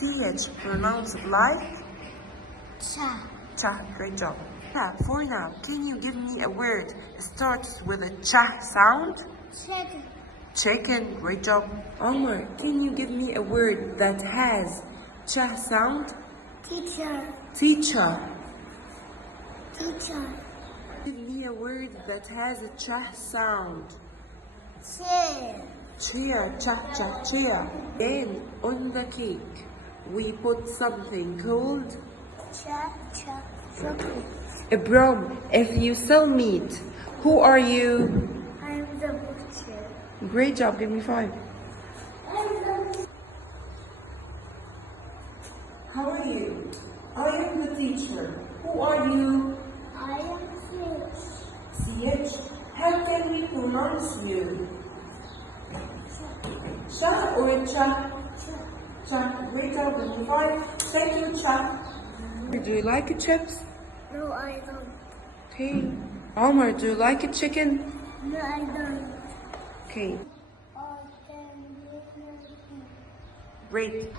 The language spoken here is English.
CH pronounced like Cha. cha. Great job. Yeah, for now, can you give me a word that starts with a cha sound? Chicken. Chicken. Great job. Omar, can you give me a word that has cha sound? Teacher. Teacher. Teacher. Give me a word that has a cha sound. Chair. Chair, cha cha chair. Then on the cake, we put something called Cha. Cha. Chocolate. a brom. If you sell meat, who are you? I'm the butcher. Great job, give me 5. How are you? I am the teacher. Who are you? I am fish. CH. How can we pronounce you? Cha or cha? Cha. Great job, give me 5. Thank you, cha. Do you like chips? No, I don't. Okay. Omar, do you like chicken? No, I don't. Okay. Great.